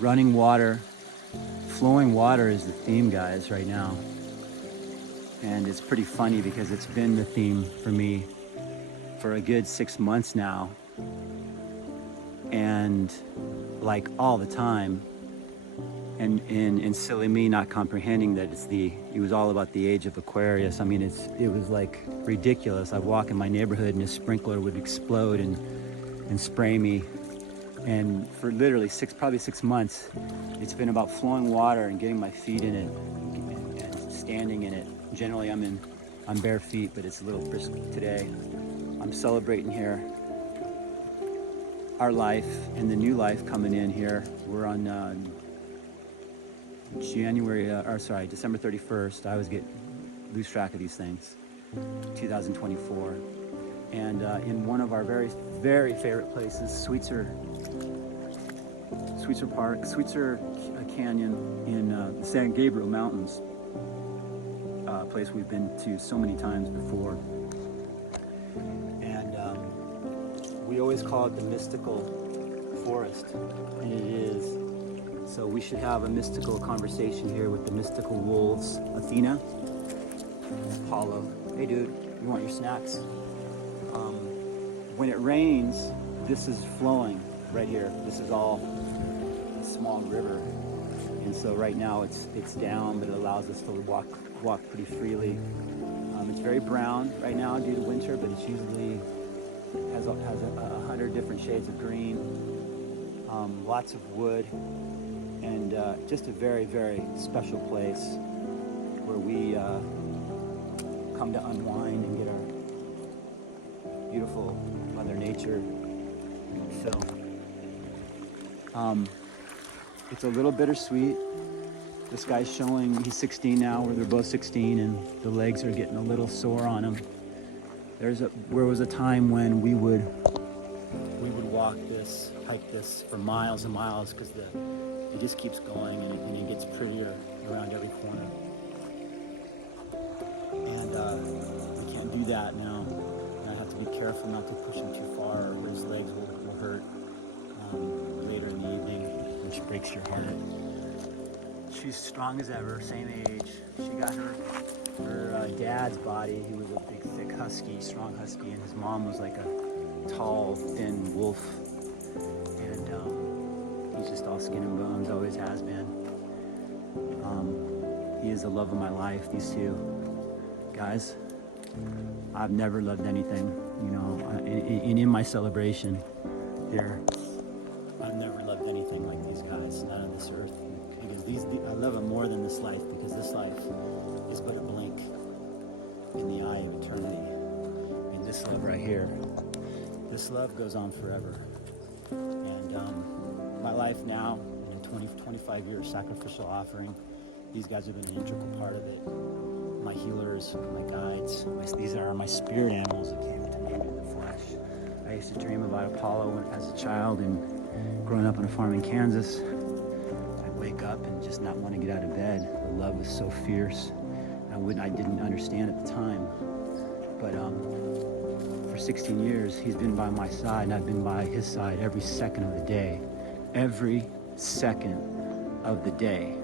Running water, flowing water is the theme, guys, right now. And it's pretty funny because it's been the theme for me for a good 6 months now. And like all the time. And silly me not comprehending that it was all about the age of Aquarius. I mean, it was like ridiculous. I'd walk in my neighborhood and a sprinkler would explode and spray me. And for literally probably 6 months, it's been about flowing water and getting my feet in it and standing in it. Generally, I'm bare feet, but it's a little brisk today. I'm celebrating here our life and the new life coming in here. We're on December 31st. I always lose track of these things. 2024. And in one of our very, very favorite places, Sweetser Park, Sweetser Canyon in the San Gabriel Mountains, a place we've been to so many times before. And we always call it the mystical forest, and it is. So we should have a mystical conversation here with the mystical wolves. Athena, Apollo. Hey dude, you want your snacks? When it rains, this is flowing right here. This is all a small river. And so right now it's down, but it allows us to walk pretty freely. It's very brown right now due to winter, but it's usually has 100 different shades of green. Lots of wood. And just a very, very special place where we come to unwind and get our beautiful Mother Nature fill. It's a little bittersweet. This guy's showing he's 16 now, where they're both 16, and the legs are getting a little sore on him. There was a time when we would walk this, hike this for miles and miles, because it just keeps going and it gets prettier around every corner. And we can't do that now. And I have to be careful not to push him too far, or his legs will hurt later in the evening, which breaks your heart. She's strong as ever, same age. She got her dad's body. He was a big, thick husky, strong husky, and his mom was like a tall, thin wolf. And he's just all skin and bones, always has been. He is the love of my life, these two guys. I've never loved anything, you know, and in my celebration here, I've never loved anything like these guys, not on this earth. Because I love them more than this life, because this life is but a blink in the eye of eternity. And this love right here, this love goes on forever. And my life now, in 25 years sacrificial offering, these guys have been an integral part of it. My healers, my guides, these are my spirit animals that came to me in the flesh. I used to dream about Apollo as a child, and growing up on a farm in Kansas, I'd wake up and just not want to get out of bed. The love was so fierce. I didn't understand at the time. But for 16 years, he's been by my side, and I've been by his side every second of the day. Every second of the day.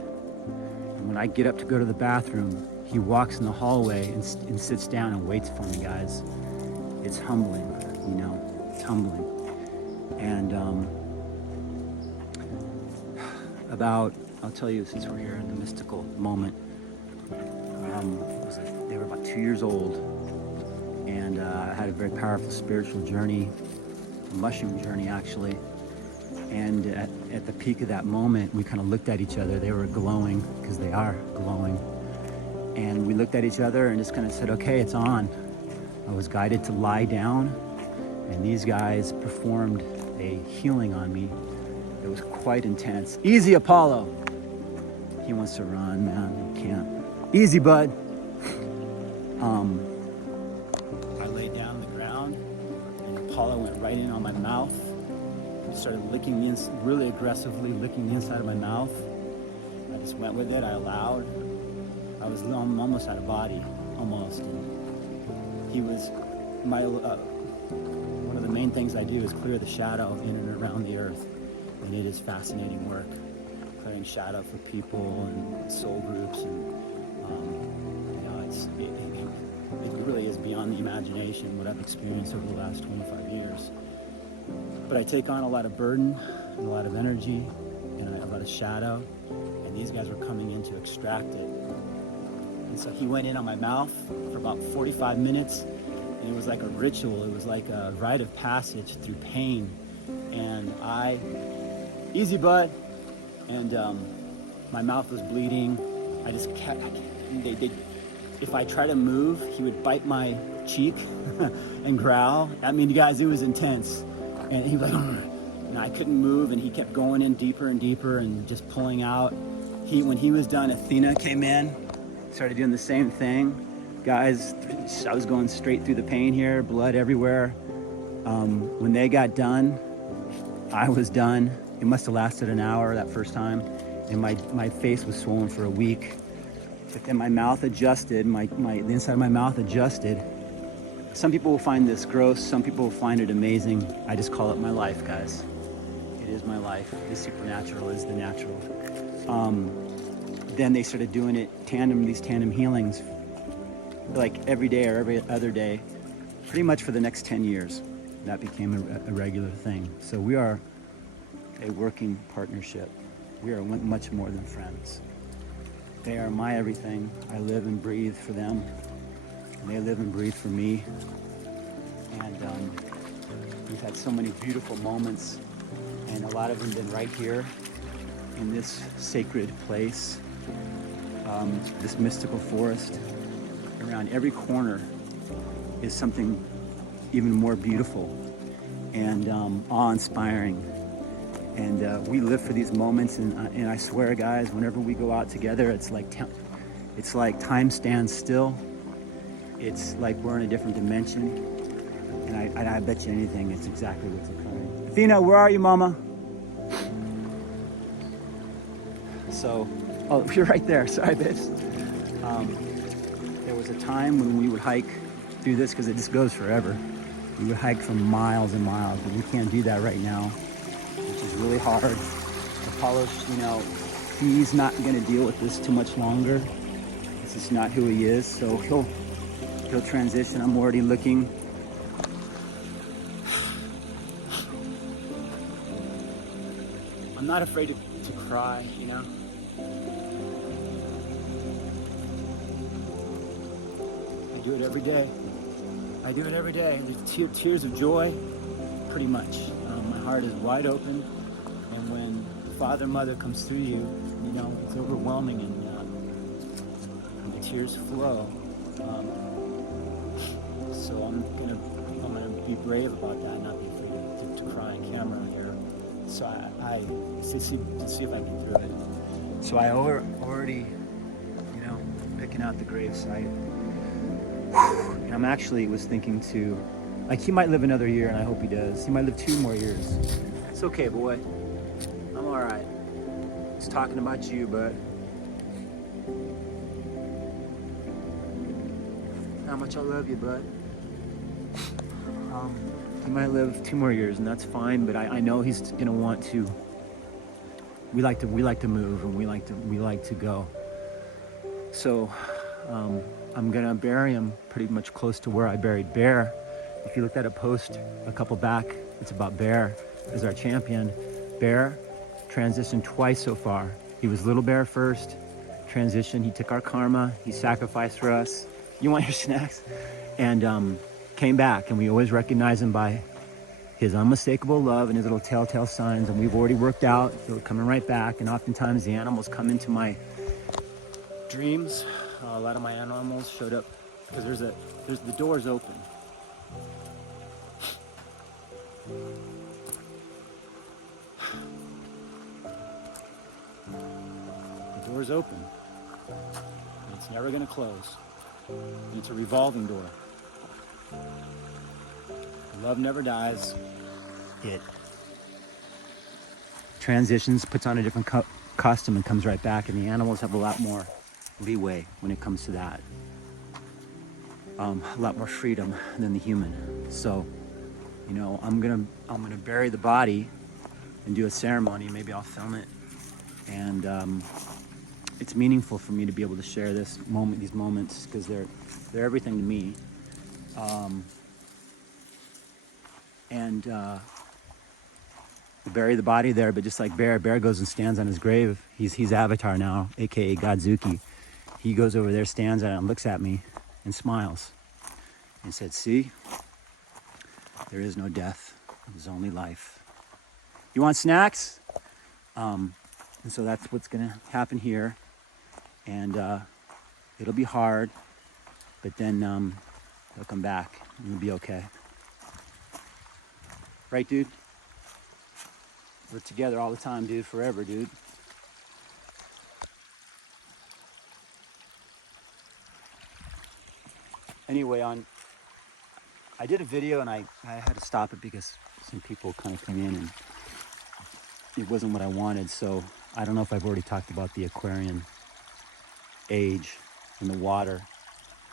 And when I get up to go to the bathroom, he walks in the hallway and sits down and waits for me, guys. It's humbling, you know, it's humbling. And I'll tell you, since we're here in the mystical moment, they were about 2 years old, and I had a very powerful spiritual journey, a mushroom journey actually. And at the peak of that moment, we kind of looked at each other. They were glowing, because they are glowing. And we looked at each other and just kind of said, okay, it's on. I was guided to lie down, and these guys performed a healing on me. It was quite intense. Easy, Apollo. He wants to run, man, he can't. Easy, bud. I laid down on the ground, and Apollo went right in on my mouth. He started licking really aggressively licking the inside of my mouth. I just went with it. I allowed. I was almost out of body, almost. And he was one of the main things I do is clear the shadow in and around the earth, and it is fascinating work. declaring shadow for people and soul groups, and it really is beyond the imagination what I've experienced over the last 25 years. But I take on a lot of burden and a lot of energy and a lot of shadow, and these guys were coming in to extract it. And so he went in on my mouth for about 45 minutes, and it was like a ritual. It was like a rite of passage through pain. And easy bud, and my mouth was bleeding. I just kept, if I try to move, he would bite my cheek and growl. I mean, you guys, it was intense. And he was like, and I couldn't move, and he kept going in deeper and deeper and just pulling out. When he was done, Athena came in, started doing the same thing. Guys, I was going straight through the pain here, blood everywhere. When they got done, I was done. It must have lasted an hour that first time, and my face was swollen for a week. But then my mouth adjusted, the inside of my mouth adjusted. Some people will find this gross, some people will find it amazing. I just call it my life, guys. It is my life. The supernatural is the natural. Then they started doing it these tandem healings, like every day or every other day, pretty much for the next 10 years. That became a regular thing. So we are a working partnership. We are much more than friends. They are my everything. I live and breathe for them, and they live and breathe for me. And we've had so many beautiful moments, and a lot of them been right here in this sacred place, this mystical forest. Around every corner is something even more beautiful and awe-inspiring. And we live for these moments, and I swear, guys, whenever we go out together, it's like time stands still. It's like we're in a different dimension, and I bet you anything, it's exactly what's occurring. Athena, where are you, Mama? So, oh, you're right there. Sorry, bitch. There was a time when we would hike through this, because it just goes forever. We would hike for miles and miles, but we can't do that right now, which is really hard. Apollo, he's not going to deal with this too much longer. This is not who he is, so he'll transition. I'm already looking. I'm not afraid to cry, I do it every day. I do it every day. There's tears of joy, pretty much. My heart is wide open, and when Father, Mother comes through you, it's overwhelming, and the tears flow. So I'm gonna be brave about that, not be afraid to cry on camera here. So I see if I can do it. So I already, picking out the gravesite. And I'm actually was thinking to, he might live another year, and I hope he does. He might live 2 more years. It's okay, boy. I'm all right. Just talking about you, bud. How much I love you, bud. He might live 2 more years, and that's fine. But I know he's gonna want to. We like to move, and we like to go. So I'm gonna bury him pretty much close to where I buried Bear. If you looked at a post a couple back, it's about Bear as our champion. Bear transitioned twice so far. He was Little Bear first, transition. He took our karma. He sacrificed for us. You want your snacks? And came back, and we always recognize him by his unmistakable love and his little telltale signs. And we've already worked out, so we're coming right back. And oftentimes the animals come into my dreams. A lot of my animals showed up because the door's open. The door's open. And it's never gonna close. And it's a revolving door. Love never dies. It transitions, puts on a different costume, and comes right back. And the animals have a lot more leeway when it comes to that. A lot more freedom than the human. So, I'm gonna bury the body and do a ceremony. Maybe I'll film it And it's meaningful for me to be able to share these moments, because they're everything to me. And we bury the body there, but just like Bear goes and stands on his grave. He's Avatar now, aka Godzuki. He goes over there, stands at it, and looks at me and smiles and said, "See, there is no death. There's only life. You want snacks?" And so that's what's gonna happen here. And it'll be hard, but then he'll come back and it'll be okay. Right, dude? We're together all the time, dude. Forever, dude. Anyway, I did a video and I had to stop it because some people kind of came in and it wasn't what I wanted. So I don't know if I've already talked about the Aquarian age and the water.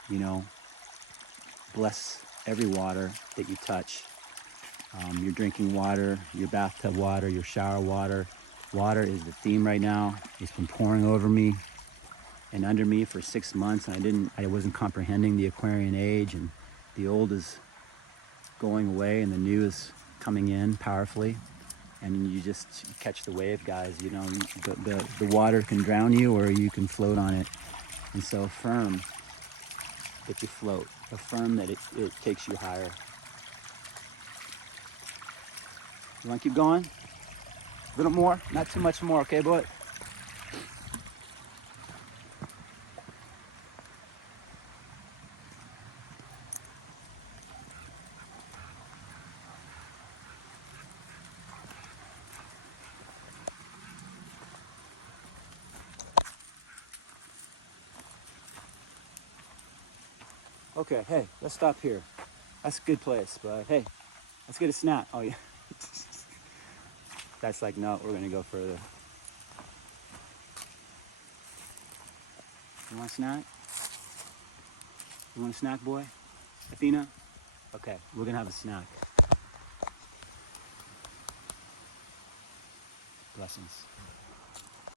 You know, bless every water that you touch. Your drinking water, your bathtub water, your shower water. Water is the theme right now. It's been pouring over me and under me for 6 months, and I wasn't comprehending the Aquarian age, and the old is going away and the new is coming in powerfully. And you just catch the wave, guys. You know, the water can drown you or you can float on it. And so affirm that you float. Affirm that it takes you higher. You want to keep going? A little more? Not too much more, okay, boy? Okay, hey, let's stop here. That's a good place, but hey, let's get a snack. Oh, yeah. That's like, no, we're going to go further. You want a snack? You want a snack, boy? Athena? Okay, we're going to have a snack. Blessings.